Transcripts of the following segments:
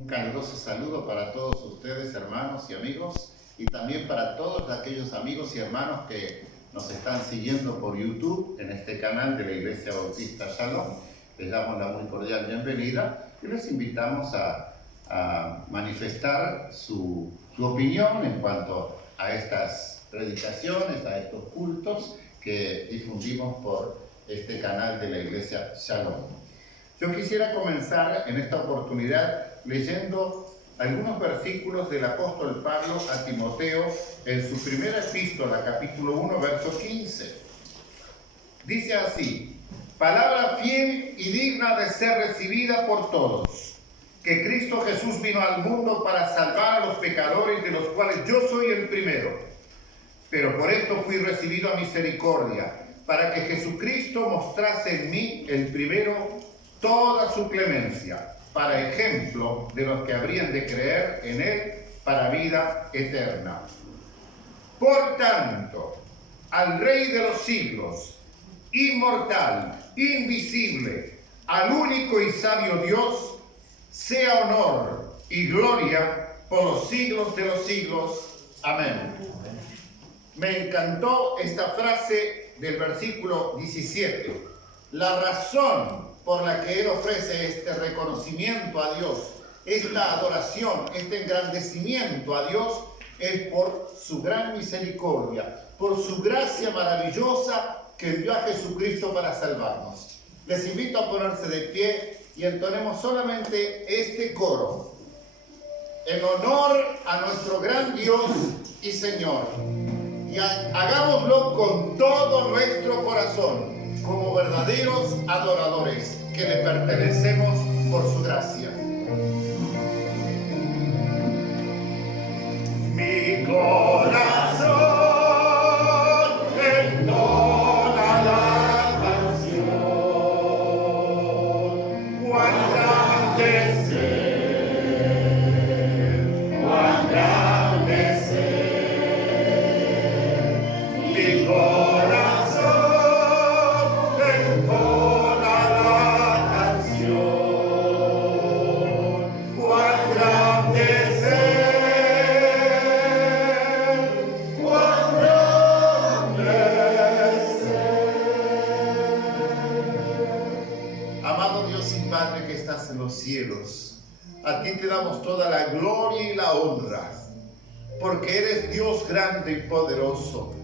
Un caluroso saludo para todos ustedes, hermanos y amigos, y también para todos aquellos amigos y hermanos que nos están siguiendo por YouTube en este canal de la Iglesia Bautista Shalom. Les damos la muy cordial bienvenida y les invitamos a manifestar su opinión en cuanto a estas predicaciones, a estos cultos que difundimos por este canal de la Iglesia Shalom. Yo quisiera comenzar en esta oportunidad leyendo algunos versículos del apóstol Pablo a Timoteo en su primera epístola, capítulo 1, verso 15. Dice así: palabra fiel y digna de ser recibida por todos, que Cristo Jesús vino al mundo para salvar a los pecadores, de los cuales yo soy el primero. Pero por esto fui recibido a misericordia, para que Jesucristo mostrase en mí, el primero, toda su clemencia, para ejemplo de los que habrían de creer en él para vida eterna. Por tanto, al Rey de los siglos, inmortal, invisible, al único y sabio Dios, sea honor y gloria por los siglos de los siglos. Amén. Me encantó esta frase del versículo 17. La razón por la que él ofrece este reconocimiento a Dios, esta adoración, este engrandecimiento a Dios, es por su gran misericordia, por su gracia maravillosa que envió a Jesucristo para salvarnos. Les invito a ponerse de pie y entonemos solamente este coro en honor a nuestro gran Dios y Señor. Y hagámoslo con todo nuestro corazón, como verdaderos adoradores que le pertenecemos por su gracia. Mi corazón entona la canción, cuán grande es Él, cuán grande es Él. Mi corazón entona la canción, cuán grande es Él, cuán grande es Él. Amado Dios y Padre que estás en los cielos, a ti te damos toda la gloria y la honra, porque eres Dios grande y poderoso,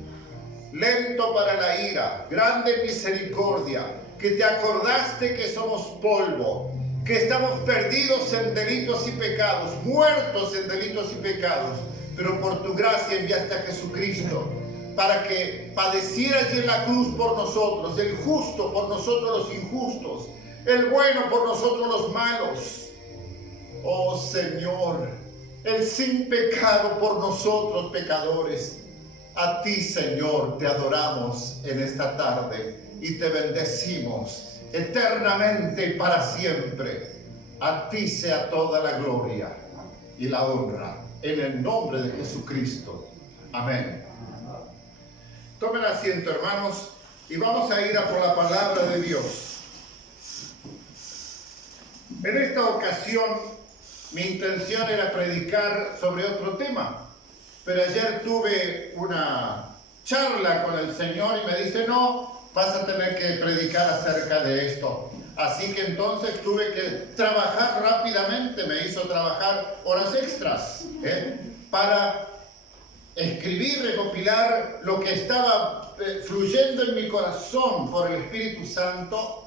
lento para la ira, grande en misericordia, que te acordaste que somos polvo, que estamos perdidos en delitos y pecados, muertos en delitos y pecados, pero por tu gracia enviaste a Jesucristo para que padeciera allí en la cruz por nosotros, el justo por nosotros los injustos, el bueno por nosotros los malos. Oh Señor, el sin pecado por nosotros pecadores. A ti, Señor, te adoramos en esta tarde y te bendecimos eternamente y para siempre. A ti sea toda la gloria y la honra, en el nombre de Jesucristo. Amén. Tomen asiento, hermanos, y vamos a ir a por la palabra de Dios. En esta ocasión, mi intención era predicar sobre otro tema, pero ayer tuve una charla con el Señor y me dice: no, vas a tener que predicar acerca de esto. Así que entonces tuve que trabajar rápidamente, me hizo trabajar horas extras para escribir, recopilar lo que estaba fluyendo en mi corazón por el Espíritu Santo,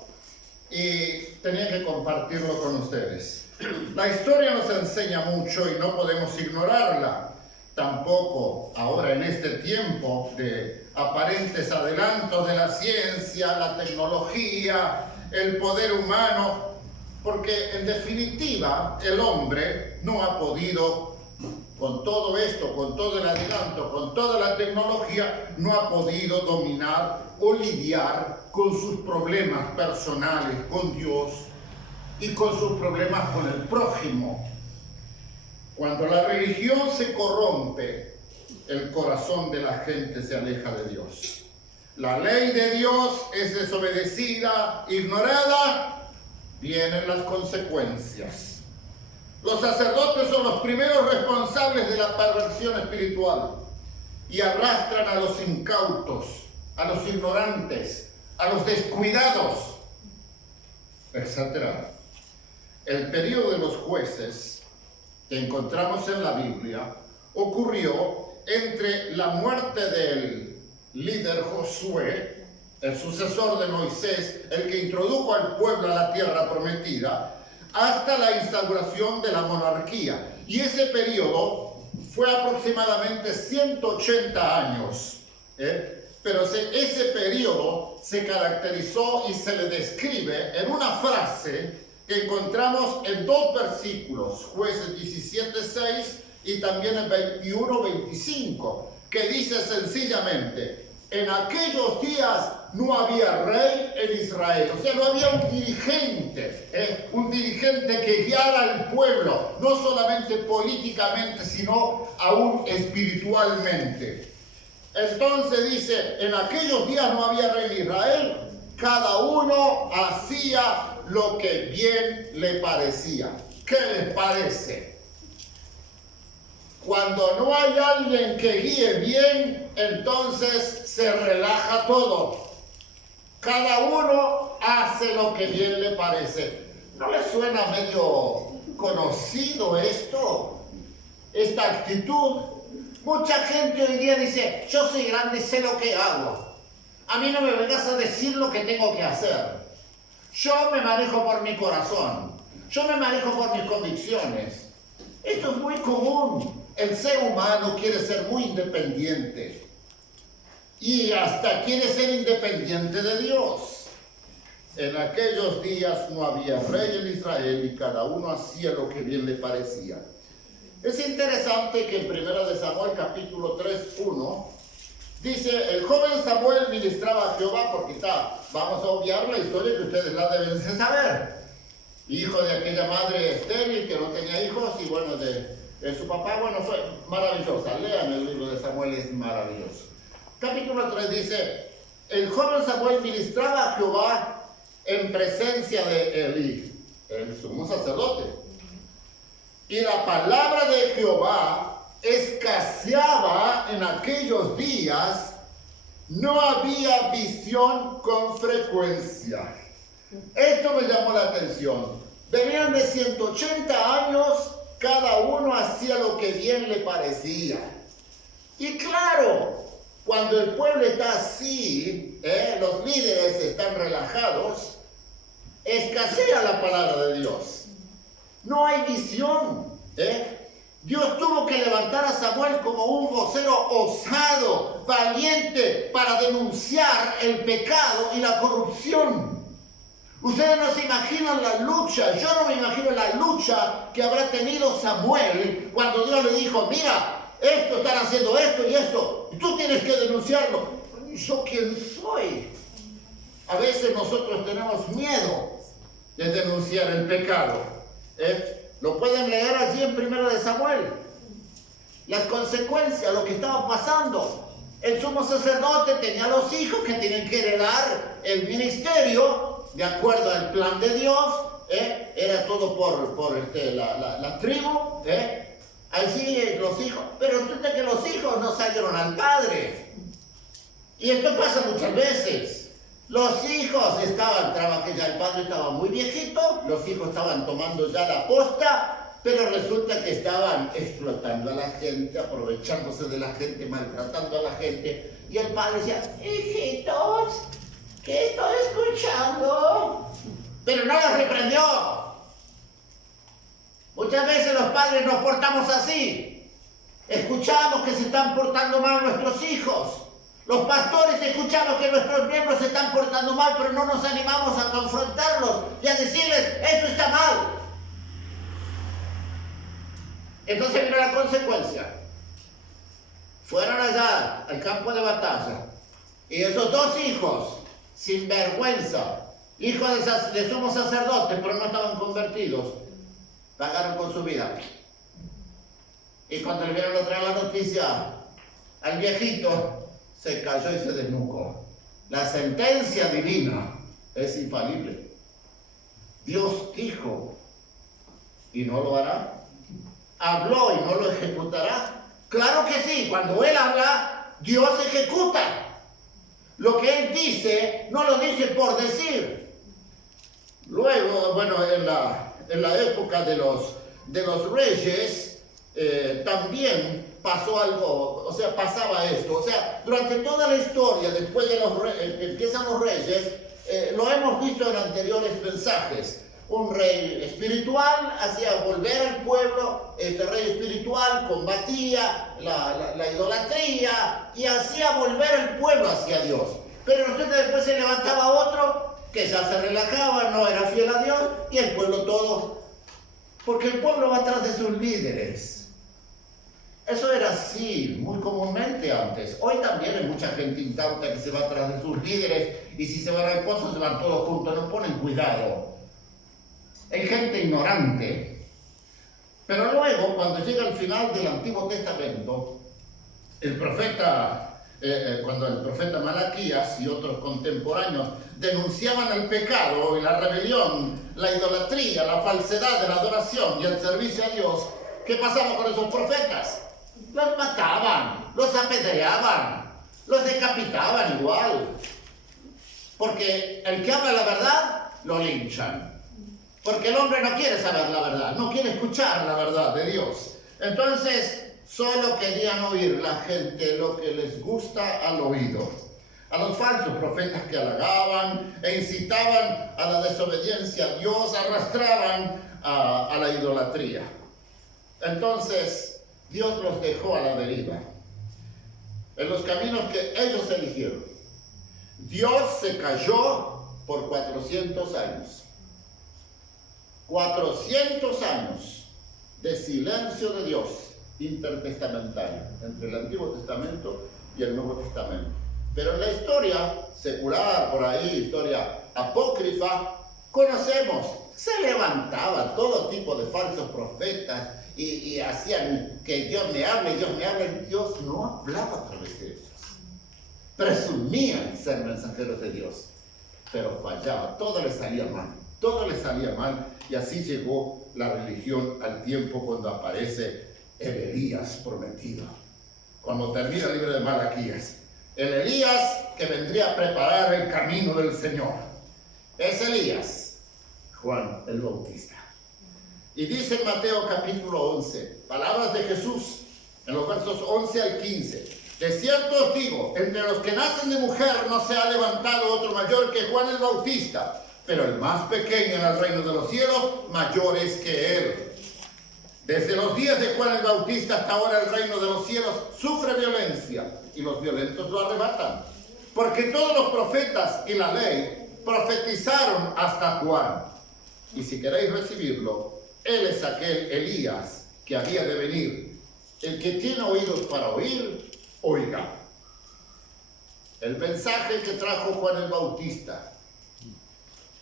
y tenía que compartirlo con ustedes. La historia nos enseña mucho y no podemos ignorarla. Tampoco ahora en este tiempo de aparentes adelantos de la ciencia, la tecnología, el poder humano, porque en definitiva el hombre no ha podido, con todo esto, con todo el adelanto, con toda la tecnología, no ha podido dominar o lidiar con sus problemas personales con Dios y con sus problemas con el prójimo. Cuando la religión se corrompe, el corazón de la gente se aleja de Dios. La ley de Dios es desobedecida, ignorada, vienen las consecuencias. Los sacerdotes son los primeros responsables de la perversión espiritual y arrastran a los incautos, a los ignorantes, a los descuidados, etc. El periodo de los jueces que encontramos en la Biblia ocurrió entre la muerte del líder Josué, el sucesor de Moisés, el que introdujo al pueblo a la tierra prometida, hasta la instauración de la monarquía. Y ese periodo fue aproximadamente 180 años. Pero ese periodo se caracterizó y se le describe en una frase que encontramos en dos versículos, Jueces 17:6 y también en 21:25, que dice sencillamente: en aquellos días no había rey en Israel. O sea, no había un dirigente que guiara al pueblo, no solamente políticamente, sino aún espiritualmente. Entonces dice, en aquellos días no había rey en Israel, cada uno hacía lo que bien le parecía. ¿Qué les parece? Cuando no hay alguien que guíe bien, entonces se relaja todo. Cada uno hace lo que bien le parece. ¿No les suena medio conocido esto? Esta actitud. Mucha gente hoy día dice, yo soy grande y sé lo que hago. A mí no me vengas a decir lo que tengo que hacer. Yo me manejo por mi corazón. Yo me manejo por mis convicciones. Esto es muy común. El ser humano quiere ser muy independiente. Y hasta quiere ser independiente de Dios. En aquellos días no había rey en Israel y cada uno hacía lo que bien le parecía. Es interesante que en 1 Samuel capítulo 3:1 dice, el joven Samuel ministraba a Jehová, porque vamos a obviar la historia que ustedes la deben de saber. Hijo de aquella madre estéril que no tenía hijos y bueno, de su papá, bueno, fue maravillosa. Lean el libro de Samuel, es maravilloso. Capítulo 3 dice, el joven Samuel ministraba a Jehová en presencia de Elí, el sumo sacerdote. Y la palabra de Jehová escaseaba en aquellos días, no había visión con frecuencia. Esto me llamó la atención. Venían de 180 años, cada uno hacía lo que bien le parecía. Y claro, cuando el pueblo está así, los líderes están relajados, escasea la palabra de Dios. No hay visión. Dios tuvo que levantar a Samuel como un vocero osado, valiente, para denunciar el pecado y la corrupción. Ustedes no se imaginan la lucha, yo no me imagino la lucha que habrá tenido Samuel cuando Dios le dijo, mira, están haciendo esto y esto, y tú tienes que denunciarlo. ¿Yo quién soy? A veces nosotros tenemos miedo de denunciar el pecado. Lo pueden leer allí en 1 Samuel. Las consecuencias, lo que estaba pasando. El sumo sacerdote tenía los hijos que tienen que heredar el ministerio de acuerdo al plan de Dios. Era todo por la tribu. Allí los hijos. Pero resulta que los hijos no salieron al padre. Y esto pasa muchas veces. Los hijos que ya el padre estaba muy viejito, los hijos estaban tomando ya la posta, pero resulta que estaban explotando a la gente, aprovechándose de la gente, maltratando a la gente. Y el padre decía, hijitos, ¿qué estoy escuchando? Pero no los reprendió. Muchas veces los padres nos portamos así. Escuchamos que se están portando mal nuestros hijos. Los pastores escuchamos que nuestros miembros se están portando mal, pero no nos animamos a confrontarlos y a decirles, esto está mal. Entonces vino la consecuencia. Fueron allá al campo de batalla y esos dos hijos, sin vergüenza, hijos de sumo sacerdote, pero no estaban convertidos, pagaron con su vida. Y cuando le vieron otra la noticia al viejito, se cayó y se desnucó. La sentencia divina es infalible. Dios dijo, y no lo hará. ¿Habló y no lo ejecutará? Claro que sí, cuando Él habla, Dios ejecuta. Lo que Él dice, no lo dice por decir. Luego, bueno, en la época de los reyes, también pasó algo, o sea, pasaba esto. O sea, durante toda la historia, después de que empiezan los reyes, lo hemos visto en anteriores mensajes. Un rey espiritual hacía volver al pueblo, este rey espiritual combatía la idolatría y hacía volver al pueblo hacia Dios. Pero resulta que después se levantaba otro que ya se relajaba, no era fiel a Dios, y el pueblo todo, porque el pueblo va atrás de sus líderes. Eso era así muy comúnmente antes. Hoy también hay mucha gente incauta que se va atrás de sus líderes, y si se van al pozo se van todos juntos, no ponen cuidado. Hay gente ignorante. Pero luego, cuando llega al final del Antiguo Testamento, cuando el profeta Malaquías y otros contemporáneos denunciaban el pecado y la rebelión, la idolatría, la falsedad de la adoración y el servicio a Dios, ¿qué pasaba con esos profetas? Los mataban, los apedreaban, los decapitaban igual. Porque el que habla la verdad, lo linchan. Porque el hombre no quiere saber la verdad, no quiere escuchar la verdad de Dios. Entonces, solo querían oír la gente lo que les gusta al oído. A los falsos profetas que halagaban e incitaban a la desobediencia a Dios, arrastraban a la idolatría. Entonces, Dios los dejó a la deriva, en los caminos que ellos eligieron. Dios se cayó por 400 años. 400 años de silencio de Dios intertestamentario, entre el Antiguo Testamento y el Nuevo Testamento. Pero en la historia secular, por ahí, historia apócrifa, conocemos, se levantaban todo tipo de falsos profetas y hacían que Dios me hable, Dios me hable. Dios no hablaba a través de ellos. Presumían ser mensajeros de Dios, pero fallaba, todo les salía mal. Todo le salía mal, y así llegó la religión al tiempo cuando aparece el Elías prometido. Cuando termina el libro de Malaquías, el Elías que vendría a preparar el camino del Señor. Es Elías, Juan el Bautista. Y dice en Mateo capítulo 11, palabras de Jesús, en los versos 11 al 15. De cierto os digo, entre los que nacen de mujer no se ha levantado otro mayor que Juan el Bautista, pero el más pequeño en el reino de los cielos, mayor es que él. Desde los días de Juan el Bautista hasta ahora el reino de los cielos sufre violencia, y los violentos lo arrebatan. Porque todos los profetas y la ley profetizaron hasta Juan. Y si queréis recibirlo, él es aquel Elías que había de venir. El que tiene oídos para oír, oiga. El mensaje que trajo Juan el Bautista: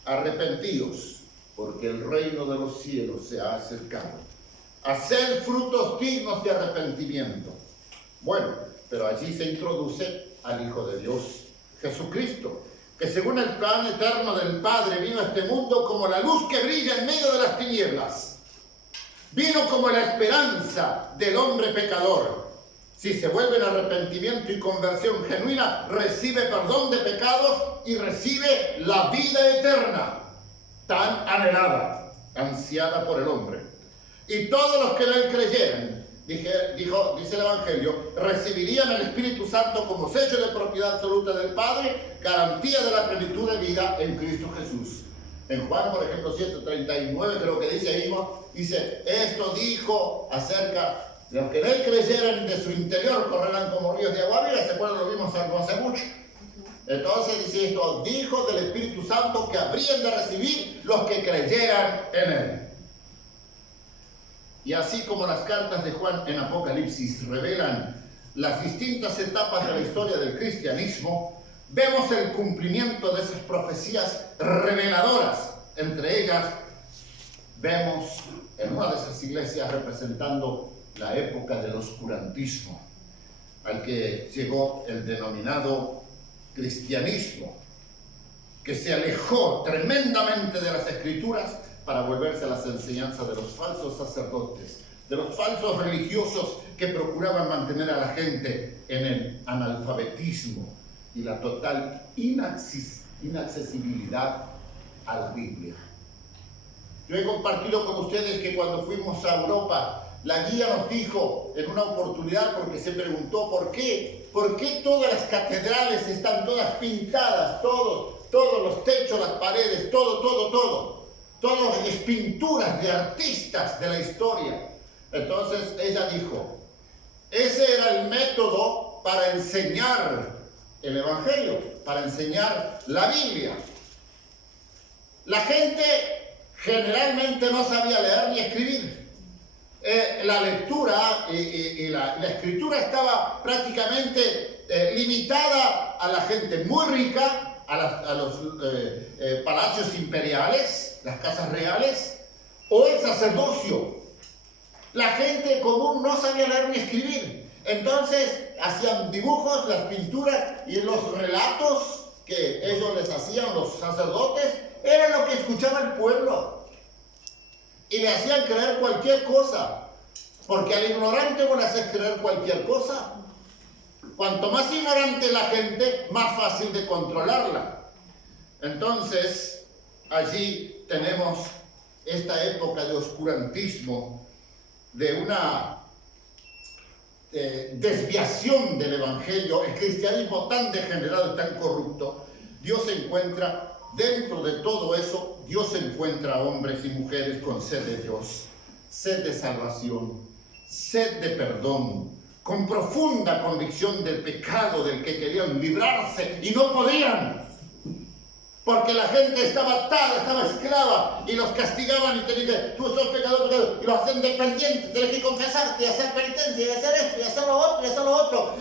arrepentíos, porque el reino de los cielos se ha acercado. Haced frutos dignos de arrepentimiento. Bueno, pero allí se introduce al Hijo de Dios, Jesucristo, que según el plan eterno del Padre vino a este mundo como la luz que brilla en medio de las tinieblas. Vino como la esperanza del hombre pecador. Si se vuelve en arrepentimiento y conversión genuina, recibe perdón de pecados y recibe la vida eterna, tan anhelada, ansiada por el hombre. Y todos los que en él creyeran, dice el Evangelio, recibirían el Espíritu Santo como sello de propiedad absoluta del Padre, garantía de la plenitud de vida en Cristo Jesús. En Juan, por ejemplo, 7:39, creo que dice ahí, dice, esto dijo acerca de los que en él creyeran, de su interior correrán como ríos de agua viva. ¿Se acuerdan? Lo vimos algo hace mucho. Entonces dice esto, dijo del Espíritu Santo que habrían de recibir los que creyeran en él. Y así como las cartas de Juan en Apocalipsis revelan las distintas etapas de la historia del cristianismo, vemos el cumplimiento de esas profecías reveladoras. Entre ellas, vemos en una de esas iglesias representando la época del oscurantismo, al que llegó el denominado cristianismo, que se alejó tremendamente de las Escrituras para volverse a las enseñanzas de los falsos sacerdotes, de los falsos religiosos que procuraban mantener a la gente en el analfabetismo y la total inaccesibilidad a la Biblia. Yo he compartido con ustedes que cuando fuimos a Europa, la guía nos dijo en una oportunidad, porque se preguntó ¿por qué todas las catedrales están todas pintadas, todos los techos, las paredes, todo es pinturas de artistas de la historia? Entonces ella dijo, ese era el método para enseñar el Evangelio, para enseñar la Biblia. La gente generalmente no sabía leer ni escribir. La lectura y la escritura estaba prácticamente limitada a la gente muy rica, a los palacios imperiales, las casas reales, o el sacerdocio. La gente común no sabía leer ni escribir. Entonces hacían dibujos, las pinturas y los relatos que ellos les hacían, los sacerdotes, era lo que escuchaba el pueblo. Y le hacían creer cualquier cosa, porque al ignorante vos le haces creer cualquier cosa. Cuanto más ignorante la gente, más fácil de controlarla. Entonces, allí tenemos esta época de oscurantismo, de una desviación del Evangelio, el cristianismo tan degenerado y tan corrupto. Dios encuentra dentro de todo eso, Dios encuentra hombres y mujeres con sed de Dios, sed de salvación, sed de perdón, con profunda convicción del pecado del que querían librarse y no podían, porque la gente estaba atada, estaba esclava y los castigaban y te dicen, tú sos pecador, y los hacen dependientes, tienes que confesarte y hacer penitencia y hacer esto y hacer lo otro y hacer lo otro.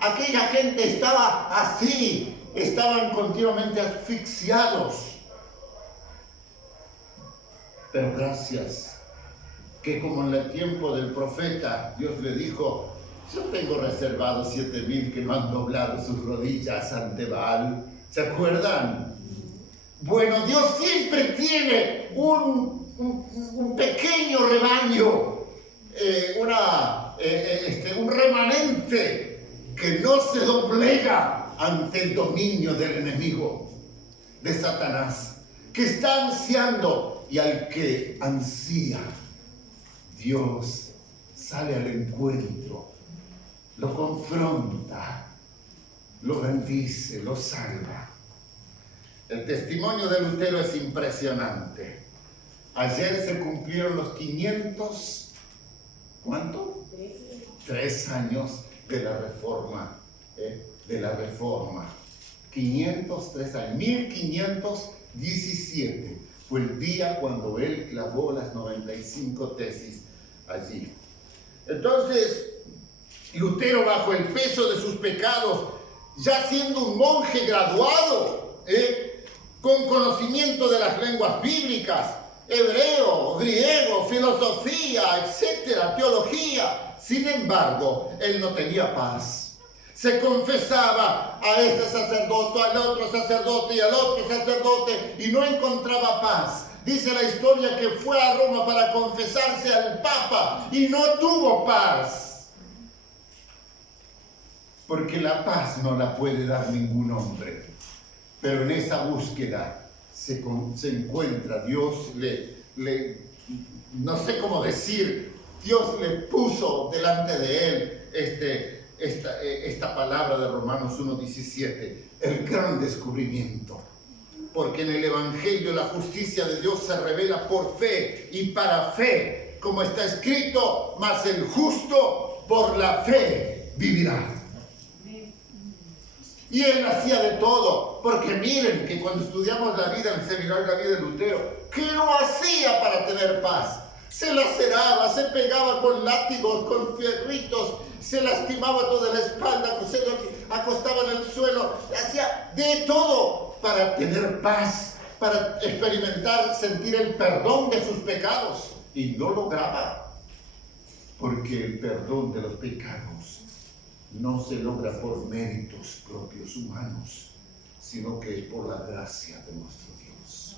Aquella gente estaba así. Estaban continuamente asfixiados. Pero gracias que como en el tiempo del profeta, Dios le dijo, yo tengo reservados 7,000 que no han doblado sus rodillas ante Baal. ¿Se acuerdan? Bueno, Dios siempre tiene un pequeño rebaño, un remanente que no se doblega ante el dominio del enemigo, de Satanás, que está ansiando, y al que ansía, Dios sale al encuentro, lo confronta, lo bendice, lo salva. El testimonio de Lutero es impresionante. Ayer se cumplieron los 500, ¿cuánto? 3 años de la Reforma. De la Reforma. 503 años. 1517 fue el día cuando él clavó las 95 tesis allí. Entonces, Lutero, bajo el peso de sus pecados, ya siendo un monje graduado, con conocimiento de las lenguas bíblicas, hebreo, griego, filosofía, etcétera, teología, sin embargo, él no tenía paz. Se confesaba a este sacerdote, al otro sacerdote y al otro sacerdote y no encontraba paz. Dice la historia que fue a Roma para confesarse al Papa y no tuvo paz. Porque la paz no la puede dar ningún hombre. Pero en esa búsqueda se encuentra, Dios no sé cómo decir, Dios le puso delante de él esta palabra de Romanos 1:17, el gran descubrimiento. Porque en el Evangelio la justicia de Dios se revela por fe y para fe, como está escrito, mas el justo por la fe vivirá. Y él hacía de todo, porque miren que cuando estudiamos la vida, el seminario de la vida de Lutero, ¿qué no hacía para tener paz? Se laceraba, se pegaba con látigos, con fierritos, se lastimaba toda la espalda, se acostaba en el suelo, hacía de todo para tener paz, para experimentar, sentir el perdón de sus pecados. Y no lograba, porque el perdón de los pecados no se logra por méritos propios humanos, sino que es por la gracia de nuestro Dios.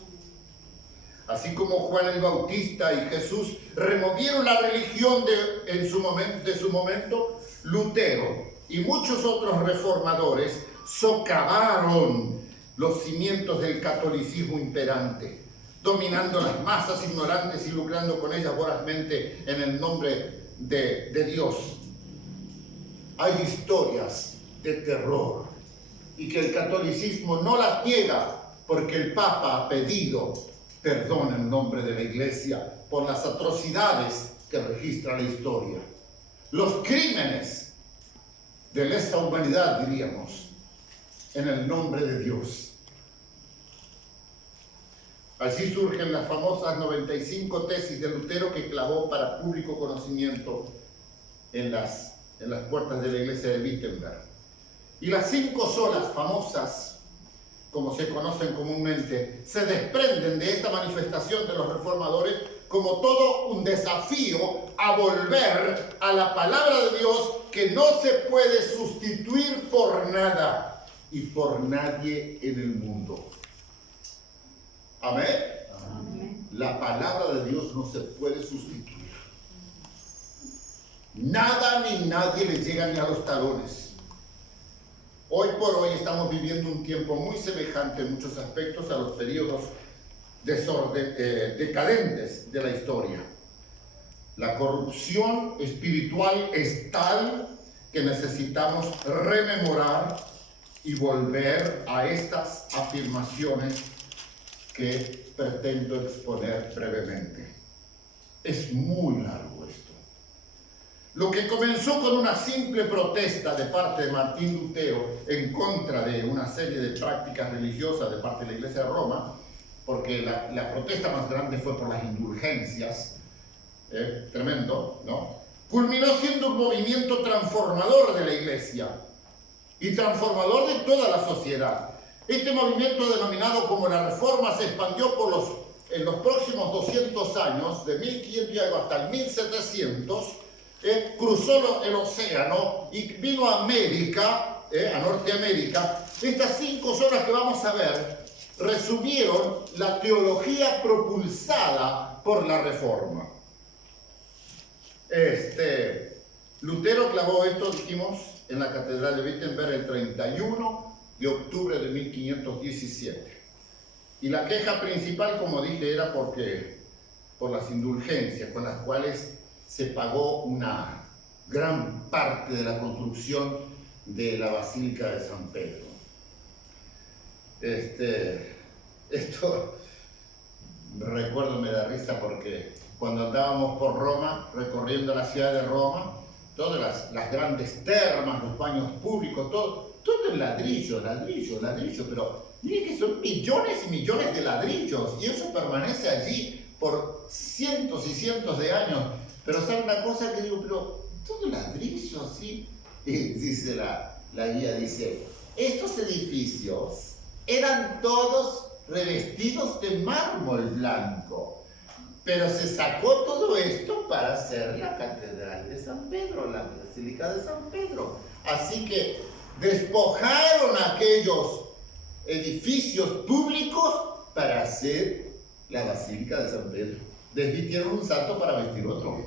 Así como Juan el Bautista y Jesús removieron la religión de su momento, Lutero y muchos otros reformadores socavaron los cimientos del catolicismo imperante, dominando las masas ignorantes y lucrando con ellas vorazmente en el nombre de Dios. Hay historias de terror y que el catolicismo no las niega, porque el Papa ha pedido perdón en nombre de la Iglesia por las atrocidades que registra la historia, los crímenes de lesa humanidad, diríamos, en el nombre de Dios. Así surgen las famosas 95 tesis de Lutero que clavó para público conocimiento en las puertas de la iglesia de Wittenberg. Y las 5 solas famosas, como se conocen comúnmente, se desprenden de esta manifestación de los reformadores como todo un desafío a volver a la palabra de Dios, que no se puede sustituir por nada y por nadie en el mundo. Amén. Amén. La palabra de Dios no se puede sustituir. Nada ni nadie le llega ni a los talones. Hoy por hoy estamos viviendo un tiempo muy semejante en muchos aspectos a los periodos decadentes de la historia. La corrupción espiritual es tal que necesitamos rememorar y volver a estas afirmaciones que pretendo exponer brevemente. Es muy largo esto. Lo que comenzó con una simple protesta de parte de Martín Lutero en contra de una serie de prácticas religiosas de parte de la Iglesia de Roma, porque la protesta más grande fue por las indulgencias, tremendo, ¿no? Culminó siendo un movimiento transformador de la Iglesia y transformador de toda la sociedad. Este movimiento, denominado como la Reforma, se expandió en los próximos 200 años, de 1500 y algo hasta el 1700, cruzó el océano y vino a América, a Norteamérica. Estas 5 zonas que vamos a ver resumieron la teología propulsada por la Reforma. Lutero clavó esto, dijimos, en la Catedral de Wittenberg el 31 de octubre de 1517. Y la queja principal, como dije, era por las indulgencias con las cuales se pagó una gran parte de la construcción de la Basílica de San Pedro. Esto recuerdo, me da risa, porque cuando andábamos por Roma, recorriendo la ciudad de Roma, todas las grandes termas, los baños públicos, todo es ladrillo, pero miren que son millones y millones de ladrillos, y eso permanece allí por cientos y cientos de años. Pero ¿sabe una cosa que digo? Pero todo ladrillo así. Y dice la guía, dice, estos edificios eran todos revestidos de mármol blanco, pero se sacó todo esto para hacer la Catedral de San Pedro, la Basílica de San Pedro. Así que despojaron aquellos edificios públicos para hacer la Basílica de San Pedro. Desvistieron un santo para vestir otro.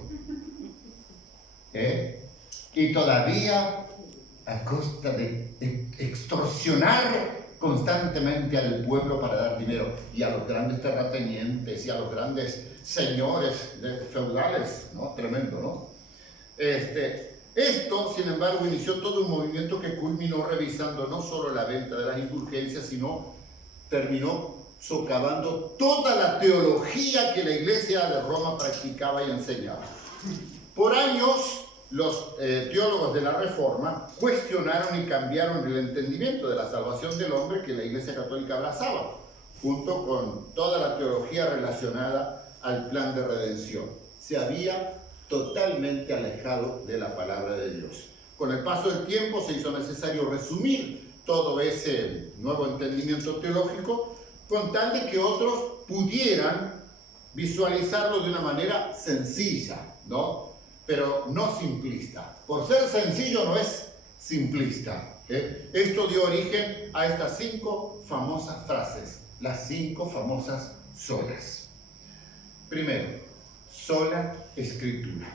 Y todavía, a costa de extorsionar constantemente al pueblo para dar dinero, y a los grandes terratenientes y a los grandes señores feudales, ¿no? Tremendo, ¿no? Esto, sin embargo, inició todo un movimiento que culminó revisando no solo la venta de las indulgencias, sino terminó socavando toda la teología que la Iglesia de Roma practicaba y enseñaba. Por años, los teólogos de la Reforma cuestionaron y cambiaron el entendimiento de la salvación del hombre que la Iglesia Católica abrazaba, junto con toda la teología relacionada al plan de redención. Se había totalmente alejado de la palabra de Dios. Con el paso del tiempo se hizo necesario resumir todo ese nuevo entendimiento teológico, con tal de que otros pudieran visualizarlo de una manera sencilla, ¿no? Pero no simplista. Por ser sencillo no es simplista. Esto dio origen a estas 5 famosas frases, las 5 famosas solas. Primero, sola Escritura.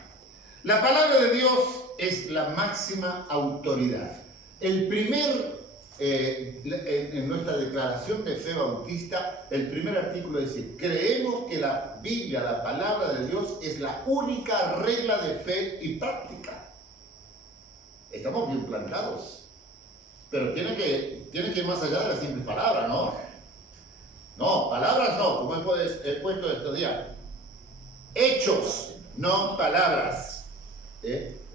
La palabra de Dios es la máxima autoridad. El primer, en nuestra declaración de fe bautista, el primer artículo dice: creemos que la Biblia, la palabra de Dios, es la única regla de fe y práctica. Estamos bien plantados, pero tiene que ir más allá de la simple palabra, ¿no? No, palabras no, como he puesto estos días. Hechos, no palabras.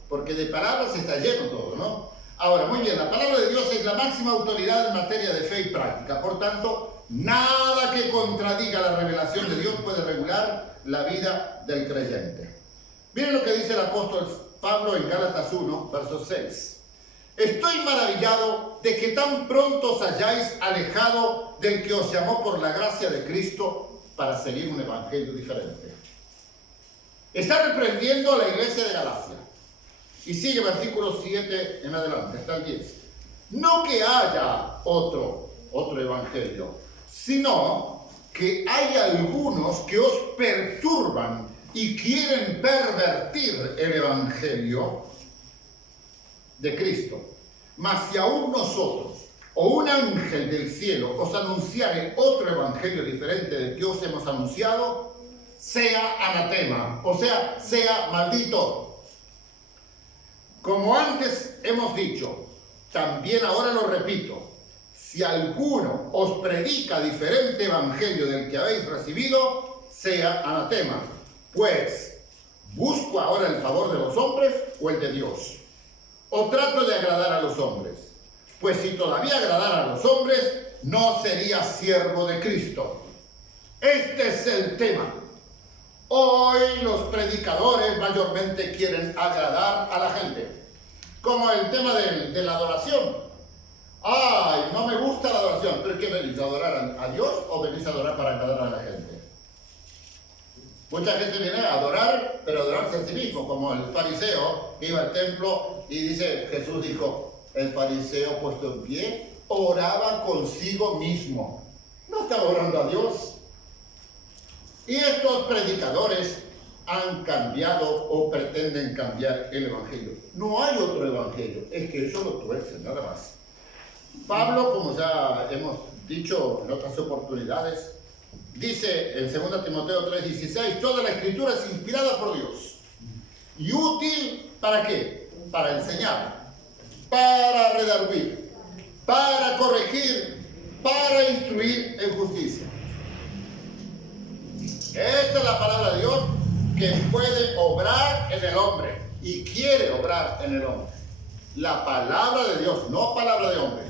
Porque de palabras está lleno todo, ¿no? Ahora, muy bien, la palabra de Dios es la máxima autoridad en materia de fe y práctica. Por tanto, nada que contradiga la revelación de Dios puede regular la vida del creyente. Miren lo que dice el apóstol Pablo en Gálatas 1, verso 6. Estoy maravillado de que tan pronto os hayáis alejado del que os llamó por la gracia de Cristo para seguir un evangelio diferente. Está reprendiendo a la iglesia de Galacia. Y sigue versículo 7 en adelante, hasta el 10. No que haya otro evangelio, sino que hay algunos que os perturban y quieren pervertir el evangelio de Cristo. Mas si aún nosotros o un ángel del cielo os anunciare otro evangelio diferente del que os hemos anunciado, sea anatema, o sea, sea maldito. Como antes hemos dicho, también ahora lo repito: si alguno os predica diferente evangelio del que habéis recibido, sea anatema. Pues, ¿busco ahora el favor de los hombres o el de Dios? ¿O trato de agradar a los hombres? Pues si todavía agradara a los hombres, no sería siervo de Cristo. Este es el tema. Hoy los predicadores mayormente quieren agradar a la gente. Como el tema de la adoración. Ay, no me gusta la adoración. ¿Pero qué venís? ¿A adorar a Dios o venís a adorar para agradar a la gente? Mucha gente viene a adorar, pero adorarse a sí mismo, como el fariseo que iba al templo y dice, Jesús dijo, el fariseo puesto en pie oraba consigo mismo. No estaba orando a Dios. Y estos predicadores han cambiado o pretenden cambiar el evangelio. No hay otro evangelio, es que ellos lo tuercen, nada más. Pablo, como ya hemos dicho en otras oportunidades, dice en 2 Timoteo 3:16, toda la escritura es inspirada por Dios. ¿Y útil para qué? Para enseñar, para redarguir, para corregir, para instruir en justicia. Esta es la palabra de Dios que puede obrar en el hombre y quiere obrar en el hombre. La palabra de Dios, no palabra de hombre.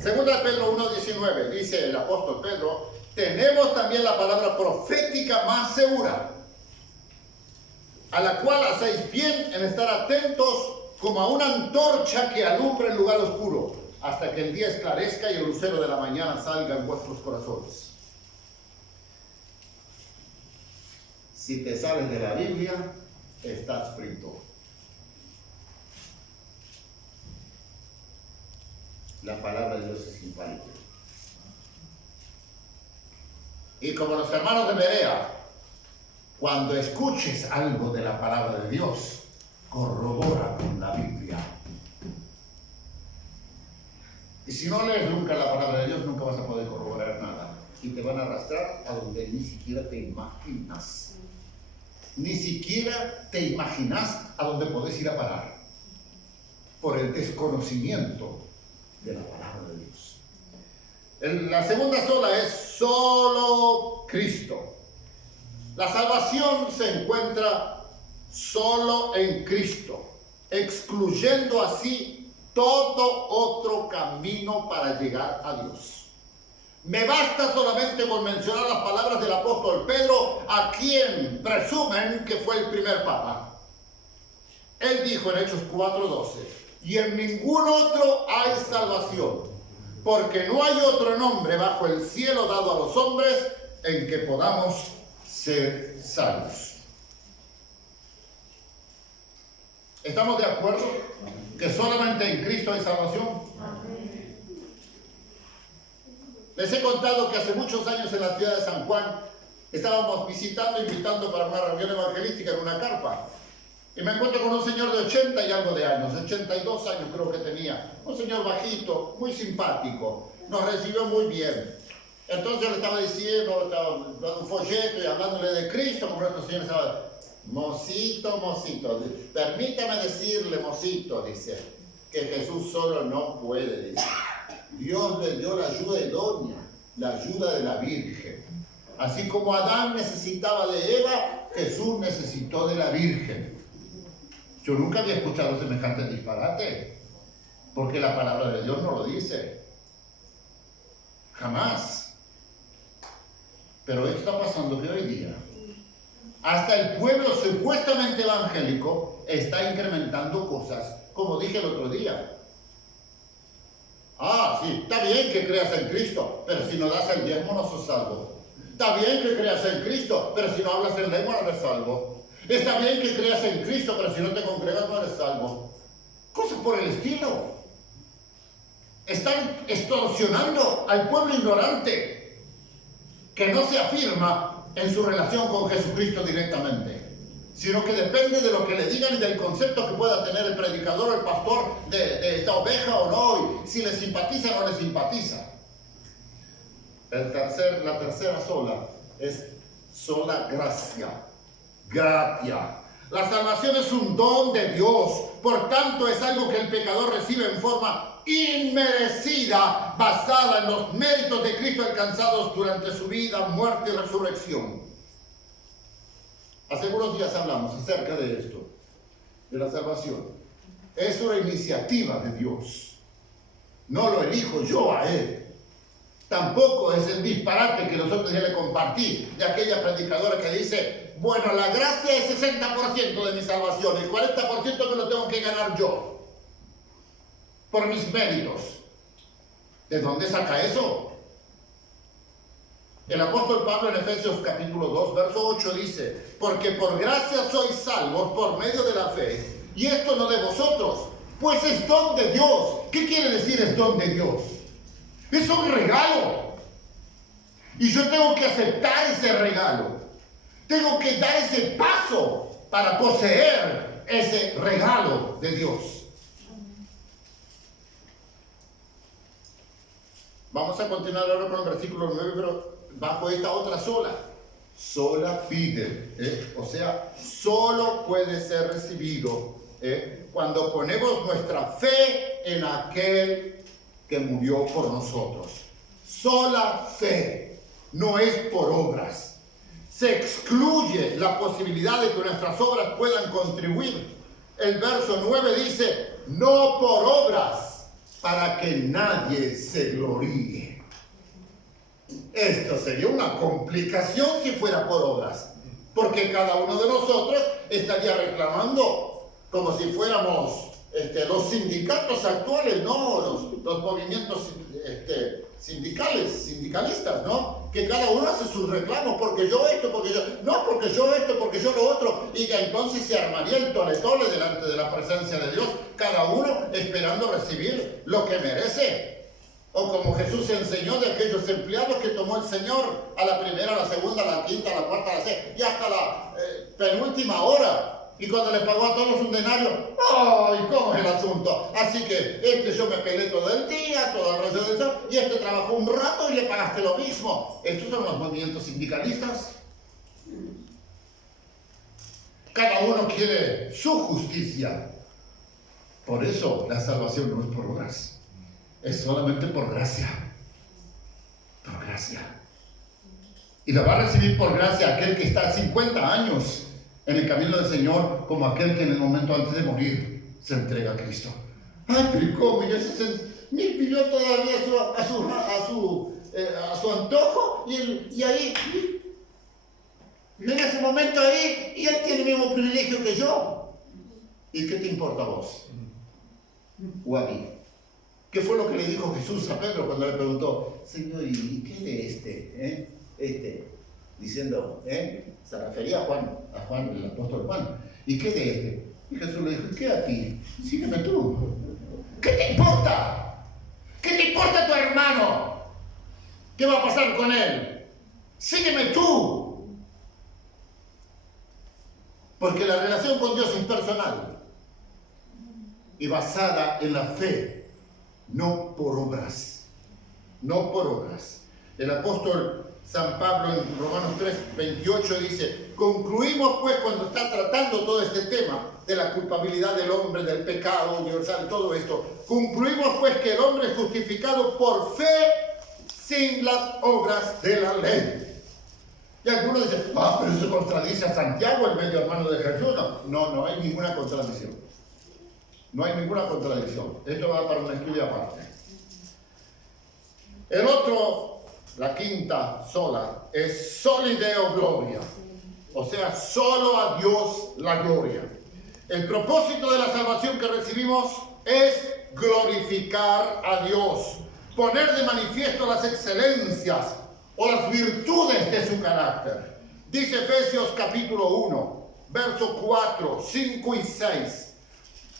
Segunda Pedro 1:19 dice el apóstol Pedro, tenemos también la palabra profética más segura, a la cual hacéis bien en estar atentos como a una antorcha que alumbra el lugar oscuro, hasta que el día esclarezca y el lucero de la mañana salga en vuestros corazones. Si te sales de la Biblia, estás frito. La palabra de Dios es infalible. Y como los hermanos de Berea, cuando escuches algo de la palabra de Dios, corrobora con la Biblia. Y si no lees nunca la palabra de Dios, nunca vas a poder corroborar nada. Y te van a arrastrar a donde ni siquiera te imaginas. Ni siquiera te imaginas a dónde podés ir a parar. Por el desconocimiento de la palabra de Dios. La segunda sola es solo Cristo. La salvación se encuentra solo en Cristo, excluyendo así todo otro camino para llegar a Dios. Me basta solamente con mencionar las palabras del apóstol Pedro, a quien presumen que fue el primer papa. Él dijo en Hechos 4:12, y en ningún otro hay salvación, porque no hay otro nombre bajo el cielo dado a los hombres en que podamos ser salvos. ¿Estamos de acuerdo que solamente en Cristo hay salvación? Les he contado que hace muchos años en la ciudad de San Juan Estábamos invitando para una reunión evangelística en una carpa. Y me encuentro con un señor de 80 y algo de años, 82 años creo que tenía. Un señor bajito, muy simpático. Nos recibió muy bien. Entonces yo le estaba diciendo, estaba dando un folleto y hablándole de Cristo, como nuestro Señor estaba, mocito, permítame decirle, mocito, dice, que Jesús solo no puede, dice. Dios le dio la ayuda idónea, la ayuda de la Virgen. Así como Adán necesitaba de Eva, Jesús necesitó de la Virgen. Yo nunca había escuchado semejante disparate, porque la palabra de Dios no lo dice. Jamás. Pero esto está pasando que hoy día, hasta el pueblo supuestamente evangélico está incrementando cosas, como dije el otro día. Ah, sí, está bien que creas en Cristo, pero si no das el diezmo no sos salvo. Está bien que creas en Cristo, pero si no hablas en lengua no eres salvo. Está bien que creas en Cristo, pero si no te congregas no eres salvo. Cosas por el estilo. Están extorsionando al pueblo ignorante que no se afirma en su relación con Jesucristo directamente, sino que depende de lo que le digan y del concepto que pueda tener el predicador o el pastor de esta oveja o no, y si le simpatiza o no le simpatiza. La tercera sola es sola gracia, gratia. La salvación es un don de Dios, por tanto es algo que el pecador recibe en forma inmerecida, basada en los méritos de Cristo alcanzados durante su vida, muerte y resurrección. Hace unos días hablamos acerca de esto, de la salvación. Es una iniciativa de Dios. No lo elijo yo a Él. Tampoco es el disparate que nosotros ya le compartí de aquella predicadora que dice, bueno, la gracia es 60% de mi salvación, el 40% que lo tengo que ganar yo, por mis méritos. ¿De dónde saca eso? El apóstol Pablo en Efesios capítulo 2, verso 8 dice, porque por gracia sois salvos por medio de la fe, y esto no de vosotros, pues es don de Dios. ¿Qué quiere decir es don de Dios? Es un regalo. Y yo tengo que aceptar ese regalo. Tengo que dar ese paso para poseer ese regalo de Dios. Vamos a continuar ahora con el versículo 9, pero bajo esta otra sola fide, o sea, solo puede ser recibido cuando ponemos nuestra fe en aquel que murió por nosotros. Sola fe, no es por obras. Se excluye la posibilidad de que nuestras obras puedan contribuir. El verso 9 dice, no por obras, para que nadie se gloríe. Esto sería una complicación si fuera por obras, porque cada uno de nosotros estaría reclamando como si fuéramos los sindicatos actuales, ¿no? Los movimientos sindicalistas, ¿no? Que cada uno hace sus reclamos, porque yo esto, porque yo, no, porque yo esto, porque yo lo otro, y que entonces se armaría el tole-tole delante de la presencia de Dios, cada uno esperando recibir lo que merece. O como Jesús enseñó de aquellos empleados que tomó el Señor a la primera, a la segunda, a la quinta, a la cuarta, a la sexta, y hasta la penúltima hora. Y cuando le pagó a todos un denario, ¡ay! ¿Cómo es el asunto? Así que yo me peleé todo el día, todo el resto del sol, y trabajó un rato y le pagaste lo mismo. Estos son los movimientos sindicalistas. Cada uno quiere su justicia. Por eso la salvación no es por obras, es solamente por gracia. Por gracia. Y la va a recibir por gracia aquel que está 50 años en el camino del Señor, como aquel que en el momento antes de morir se entrega a Cristo. Ay, pero ¿cómo? Y ese vivió todavía a su antojo, y ahí, en ese momento ahí, y él tiene el mismo privilegio que yo. ¿Y qué te importa a vos? O a mí. ¿Qué fue lo que le dijo Jesús a Pedro cuando le preguntó, Señor, ¿y qué de diciendo, se refería a Juan, el apóstol Juan, ¿y qué de este? Y Jesús le dijo, ¿qué a ti? Sígueme tú. ¿Qué te importa? ¿Qué te importa tu hermano? ¿Qué va a pasar con él? Sígueme tú. Porque la relación con Dios es personal y basada en la fe, no por obras. No por obras. El apóstol San Pablo en Romanos 3:28 dice: concluimos pues, cuando está tratando todo este tema de la culpabilidad del hombre, del pecado universal, todo esto, concluimos pues que el hombre es justificado por fe sin las obras de la ley. Y algunos dicen: pero eso contradice a Santiago, el medio hermano de Jesús. No hay ninguna contradicción. No hay ninguna contradicción. Esto va para un estudio aparte. El otro, la quinta sola, es soli Deo gloria. O sea, solo a Dios la gloria. El propósito de la salvación que recibimos es glorificar a Dios, poner de manifiesto las excelencias o las virtudes de su carácter. Dice Efesios capítulo 1, versos 4, 5 y 6.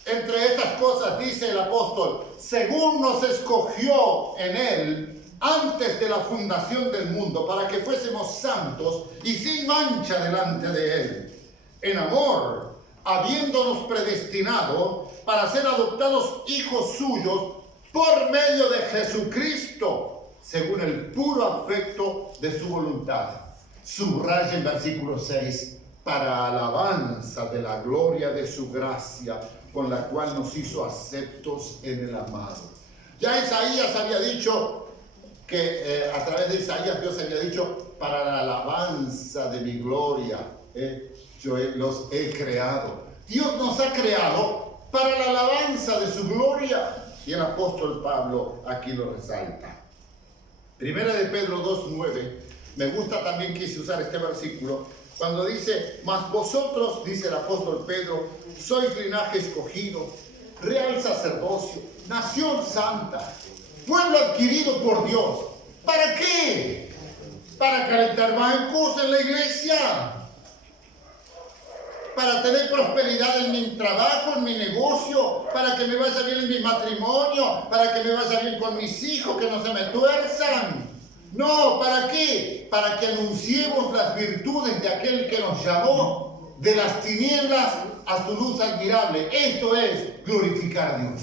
Entre estas cosas dice el apóstol: según nos escogió en él antes de la fundación del mundo, para que fuésemos santos y sin mancha delante de él, en amor, habiéndonos predestinado para ser adoptados hijos suyos por medio de Jesucristo, según el puro afecto de su voluntad. Subraya en versículo 6: para alabanza de la gloria de su gracia, con la cual nos hizo aceptos en el amado. Ya Isaías había dicho que a través de Isaías Dios había dicho: para la alabanza de mi gloria yo los he creado. Dios nos ha creado para la alabanza de su gloria. Y el apóstol Pablo aquí lo resalta. Primera de Pedro 2:9. Me gusta también, quise usar este versículo, cuando dice: mas vosotros, dice el apóstol Pedro, sois linaje escogido, real sacerdocio, nación santa, pueblo adquirido por Dios. ¿Para qué? Para calentar bancos en la iglesia, para tener prosperidad en mi trabajo, en mi negocio, para que me vaya bien en mi matrimonio, para que me vaya bien con mis hijos, que no se me tuerzan. No, ¿para qué? Para que anunciemos las virtudes de aquel que nos llamó de las tinieblas a su luz admirable. Esto es glorificar a Dios.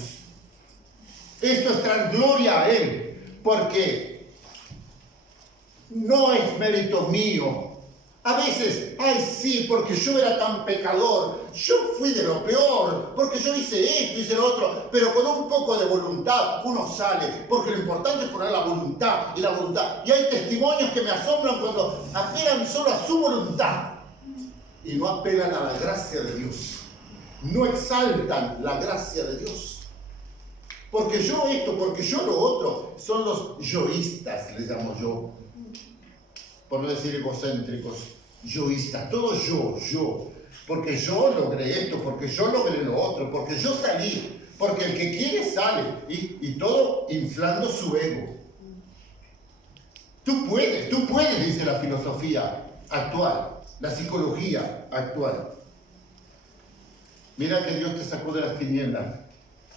Esto es traer gloria a Él, porque no es mérito mío. A veces, sí, porque yo era tan pecador, yo fui de lo peor, porque yo hice esto, hice lo otro, pero con un poco de voluntad uno sale, porque lo importante es poner la voluntad y la voluntad. Y hay testimonios que me asombran cuando apelan solo a su voluntad y no apelan a la gracia de Dios, no exaltan la gracia de Dios. Porque yo esto, porque yo lo otro, son los yoístas, les llamo yo. Por no decir egocéntricos, yoístas, todo yo. Porque yo logré esto, porque yo logré lo otro, porque yo salí, porque el que quiere sale. Y todo inflando su ego. Tú puedes, dice la filosofía actual, la psicología actual. Mira que Dios te sacó de las tinieblas